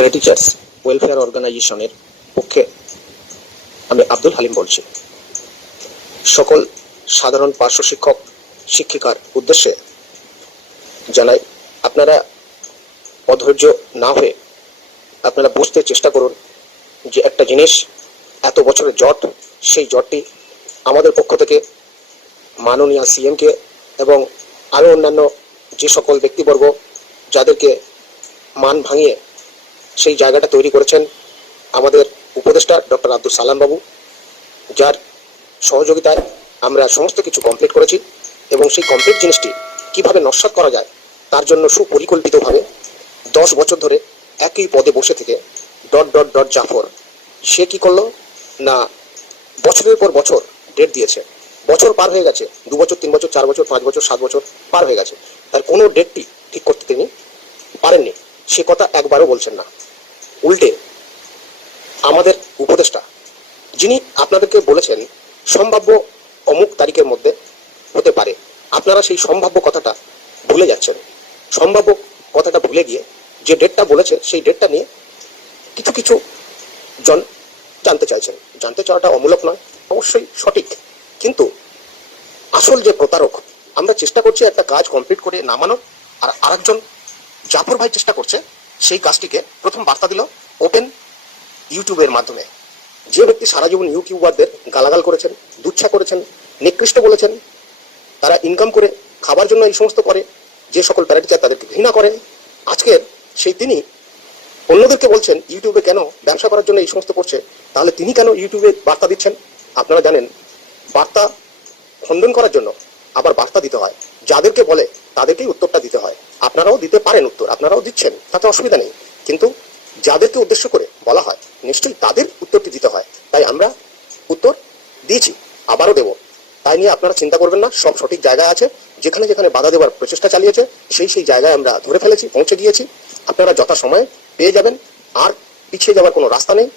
প্যারা teachers welfare অর্গানাইজেশনের পক্ষে আমি আব্দুল হালিম বলছি। সকল সাধারণ পার্শ্ব শিক্ষক, শিক্ষিকার উদ্দেশ্যে জানাই, আপনারা অধৈর্য না হয়ে আপনারা বুঝতে চেষ্টা করুন যে একটা জিনিস এত বছরের জট, সেই জটটি আমাদের পক্ষ থেকে মাননীয় সিএমকে এবং আরও অন্যান্য যে সকল ব্যক্তিবর্গ যাদেরকে মান ভাঙিয়ে সেই জায়গাটা তৈরি করেছেন আমাদের উপদেষ্টা ডক্টর আব্দুল সালাম বাবু, যার সহযোগিতায় আমরা সমস্ত কিছু কমপ্লিট করেছি এবং সেই কমপ্লিট জিনিসটি কীভাবে নস্বাত করা যায় তার জন্য সুপরিকল্পিতভাবে দশ বছর ধরে একই পদে বসে থেকে ডট ডট ডট জাফর, সে কি করল না বছরের পর বছর ডেট দিয়েছে, বছর পার হয়ে গেছে, দু বছর, তিন বছর, চার বছর, পাঁচ বছর, সাত বছর পার হয়ে গেছে, তার কোনো ডেটটি ঠিক করতে তিনি পারেননি। সে কথা একবারও বলছেন না। উল্টে আমাদের উপদেষ্টা, যিনি আপনাদেরকে বলেছেন, সম্ভাব্য অমুক তারিখের মধ্যে হতে পারে। আপনারা সেই সম্ভাব্য কথাটা ভুলে যাচ্ছেন। সম্ভাব্য কথাটা ভুলে গিয়ে যে ডেটটা বলেছে, সেই ডেটটা নিয়ে কিছু কিছু জন জানতে চাইছেন। জানতে চাওয়াটা অমূলক নয়, অবশ্যই সঠিক। কিন্তু আসল যে প্রতারক, আমরা চেষ্টা করছি একটা কাজ কমপ্লিট করে নামানো আর আরেকজন জাফর ভাই চেষ্টা করছে সেই কাজটিকে প্রথম বার্তা দিল ওপেন ইউটিউবের মাধ্যমে। যে ব্যক্তি সারা জীবন ইউটিউবারদের গালাগাল করেছেন, দুচ্ছা করেছেন, নিকৃষ্ট বলেছেন, তারা ইনকাম করে, খাবার জন্য এই সমস্ত করে, যে সকল প্যারাটিচার তাদেরকে ঘৃণা করে আজকের সেই তিনি অন্যদেরকে বলছেন ইউটিউবে কেন ব্যবসা করার জন্য এই সমস্ত করছে? তাহলে তিনি কেন ইউটিউবে বার্তা দিচ্ছেন? আপনারা জানেন, বার্তা খণ্ডন করার জন্য আবার বার্তা দিতে হয়। যাদেরকে বলে, তাদেরকেই উত্তরটা দিতে হয়। আপনারাও দিতে পারেন উত্তর, আপনারাও দিচ্ছেন, তাতে অসুবিধা নেই। কিন্তু যাদেরকে উদ্দেশ্য করে বলা হয়, নিশ্চয়ই তাদের উত্তরটি দিতে হয়। তাই আমরা উত্তর দিয়েছি, আবারও দেব। তাই নিয়ে আপনারা চিন্তা করবেন না, সব সঠিক জায়গায় আছে। যেখানে যেখানে বাধা দেওয়ার প্রচেষ্টা চালিয়েছে, সেই সেই জায়গায় আমরা ধরে ফেলেছি, পৌঁছে গিয়েছি। আপনারা যথা সময়ে পেয়ে যাবেন, আর পিছিয়ে যাওয়ার কোনো রাস্তা নেই।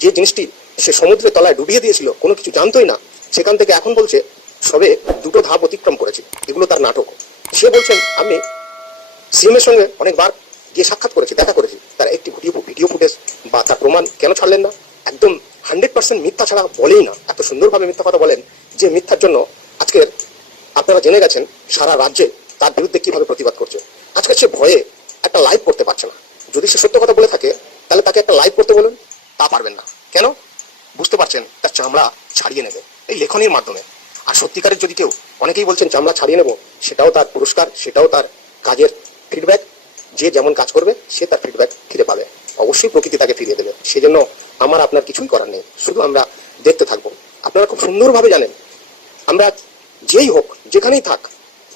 যে জিনিসটি সে সমুদ্রের তলায় ডুবিয়ে দিয়েছিল, কোনো কিছু জানতোই না। সেখান থেকে এখন বলছে, সবে দুটো ধাপ অতিক্রম করেছি, এগুলো তার নাটক। সে বলছেন, আমি সিএমের সঙ্গে অনেকবার গিয়ে সাক্ষাৎ করেছি, দেখা করেছি। তারা একটি ভিডিও ভিডিও ফুটেজ বা তার প্রমাণ কেন ছাড়লেন না? একদম হান্ড্রেড পার্সেন্ট মিথ্যা ছাড়া বলেই না। এত সুন্দরভাবে মিথ্যা কথা বলেন যে মিথ্যার জন্য আজকের আপনারা জেনে গেছেন সারা রাজ্যে তার বিরুদ্ধে কীভাবে প্রতিবাদ করছে। আজকে সে ভয়ে একটা লাইভ করতে পারছে না। যদি সে সত্য কথা বলে থাকে, তাহলে তাকে একটা লাইভ করতে বলুন, তা পারবেন না। কেন? বুঝতে পারছেন, তার চামড়া ছাড়িয়ে নেবে। এই লেখনির মাধ্যমে। আর সত্যিকারের যদি কেউ অনেকেই বলছেন, চামড়া ছাড়িয়ে নেব। সেটাও তার পুরস্কার, সেটাও তার কাজের ফিডব্যাক যে যেমন কাজ করবে, সে তার ফিডব্যাক ফিরে পাবে। অবশ্যই প্রকৃতি তাকে ফিরিয়ে দেবে। সেজন্য আমার আপনার কিছুই করার নেই। শুধু আমরা দেখতে থাকব। আপনারা খুব সুন্দরভাবে জানেন, আমরা যেই হোক, যেখানেই থাক,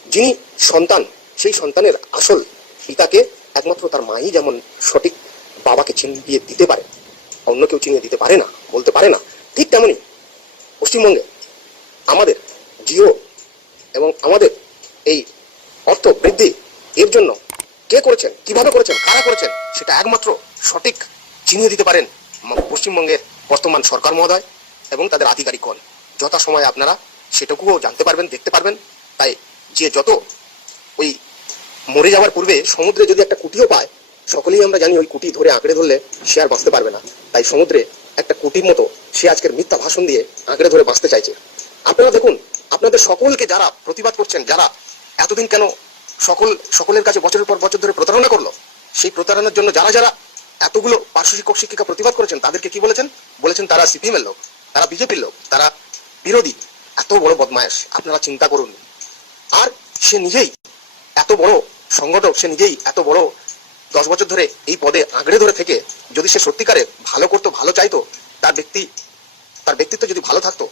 যিনি সন্তান, সেই সন্তানের আসল পিতাকে একমাত্র তার মাই যেমন সঠিক বাবাকে চিনিয়ে দিতে পারে, অন্য কেউ চিনিয়ে দিতে পারে না, বলতে পারে না, ঠিক তেমনই পশ্চিমবঙ্গে আমাদের জিও এবং আমাদের এই অর্থ বৃদ্ধি এর জন্য কে করেছেন, কীভাবে করেছেন, কারা করেছেন, সেটা একমাত্র সঠিক চিনিয়ে দিতে পারেন পশ্চিমবঙ্গের বর্তমান সরকার মহোদয় এবং তাদের আধিকারিকগণ। যথা সময় আপনারা সেটুকুও জানতে পারবেন, দেখতে পারবেন। তাই যে যত ওই মরে যাওয়ার পূর্বে সমুদ্রে যদি একটা কুটিও পায়, সকলেই আমরা জানি ওই কুটি ধরে আঁকড়ে ধরলে সে আর বাঁচতে পারবে না। তাই সমুদ্রে একটা কুটির মতো সে আজকের মিথ্যা ভাষণ দিয়ে আঁকড়ে ধরে বাঁচতে চাইছে। আপনারা দেখুন, আপনাদের সকলকে যারা প্রতিবাদ করছেন, যারা এতদিন কেন সকল, সকলের কাছে বছরের পর বছর ধরে প্রতারণা করল। সেই প্রতারণার জন্য যারা যারা এতগুলো পার্শ্ব শিক্ষক, শিক্ষিকা প্রতিবাদ করেছেন, তাদেরকে কি বলেছেন? বলেছেন তারা সিপিএম এর লোক, তারা বিজেপির লোক, তারা বিরোধী। এত বড় বদমায়েশ, আপনারা চিন্তা করুন। আর সে নিজেই এত বড় সংগঠক, সে নিজেই এত বড় দশ বছর ধরে এই পদে আঁকড়ে ধরে থেকে যদি সে সত্যিকারে ভালো করতো, ভালো চাইতো, তার ব্যক্তি, তার ব্যক্তিত্ব যদি ভালো থাকতো,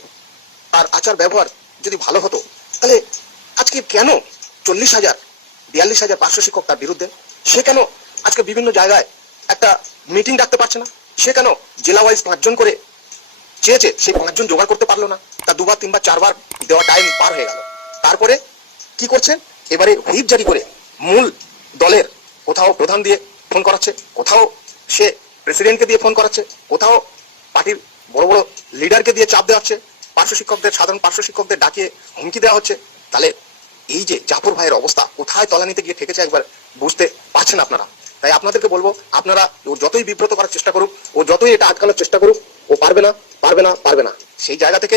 তার আচার ব্যবহার যদি ভালো হতো, তাহলে আজকে কেন চল্লিশ হাজার বিয়াল্লিশ হাজার পাঁচশো শিক্ষক তার বিরুদ্ধে। সে কেন আজকে বিভিন্ন জায়গায় একটা মিটিং ডাকতে পারছে না? সে কেন জেলা ওয়াইজ পাঁচজন করে চেয়েছে? সেই পাঁচজন জোগাড় করতে পারল না। তা দুবার, তিনবার, চারবার দেওয়া টাইম পার হয়ে গেল। তারপরে কি করছে? এবারে হুইপ জারি করে মূল দলের কোথাও প্রধান দিয়ে ফোন করাচ্ছে, কোথাও সে প্রেসিডেন্টকে দিয়ে ফোন করাচ্ছে, কোথাও পার্টির বড় বড় লিডারকে দিয়ে চাপ দেওয়া হচ্ছে। পার্শ্ব শিক্ষকদের, সাধারণ পার্শ্ব শিক্ষকদের ডাকিয়ে হুমকি দেওয়া হচ্ছে। তাহলে এই যে জাফর ভাইয়ের অবস্থা, কোথায় তলানিতে গিয়ে ঠেকেছে একবার বুঝতে পারছেন আপনারা? তাই আপনাদেরকে বলব, আপনারা ও যতই বিব্রত করার চেষ্টা করুক, ও যতই এটা আটকানোর চেষ্টা করুক, ও পারবে না পারবে না পারবে না। সেই জায়গা থেকে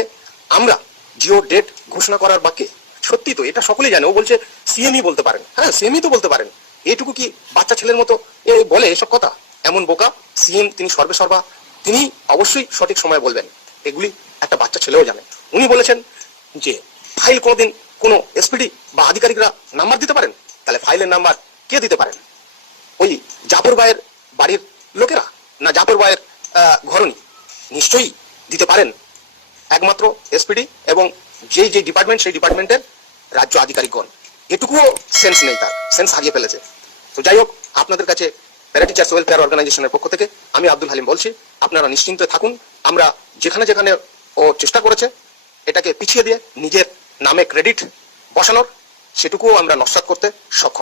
আমরা জিও ডেট ঘোষণা করার বাক্যে, সত্যি তো এটা সকলেই জানে, ও বলছে সিএমই বলতে পারেন। হ্যাঁ সিএমই তো বলতে পারেন। এইটুকু কি বাচ্চা ছেলের মতো? এ বলে এসব কথা। এমন বোকা, সিএম, তিনি সর্বে সর্বা, তিনি অবশ্যই সঠিক সময় বলবেন। এগুলি একটা বাচ্চা ছেলেও জানে। উনি বলেছেন যে, ফাইল কোনোদিন কোনো এসপিডি বা আধিকারিকরা নাম্বার দিতে পারেন? তাহলে ফাইলের নাম্বার কে দিতে পারেন? ওই জাফর ভাইয়ের বাড়ির লোকেরা না জাফর ভাইয়ের ঘরণী? নিশ্চয়ই দিতে পারেন। একমাত্র এসপিডি এবং যেই যে ডিপার্টমেন্ট সেই ডিপার্টমেন্টের রাজ্য আধিকারিকগণ। এটুকুও সেন্স নেই তার। সেন্স হারিয়ে ফেলেছে। তো যাই হোক, আপনাদের কাছে প্যারা টিচার্স ওয়েলফেয়ার অর্গানাইজেশনের পক্ষ থেকে আমি আব্দুল হালিম বলছি, আপনারা নিশ্চিন্তে থাকুন। আমরা যেখানে যেখানে ও চেষ্টা করেছে, এটাকে পিছিয়ে দিয়ে নিজের নামে ক্রেডিট বসানোর সেটুকুও আমরা নস্বাত করতে সক্ষম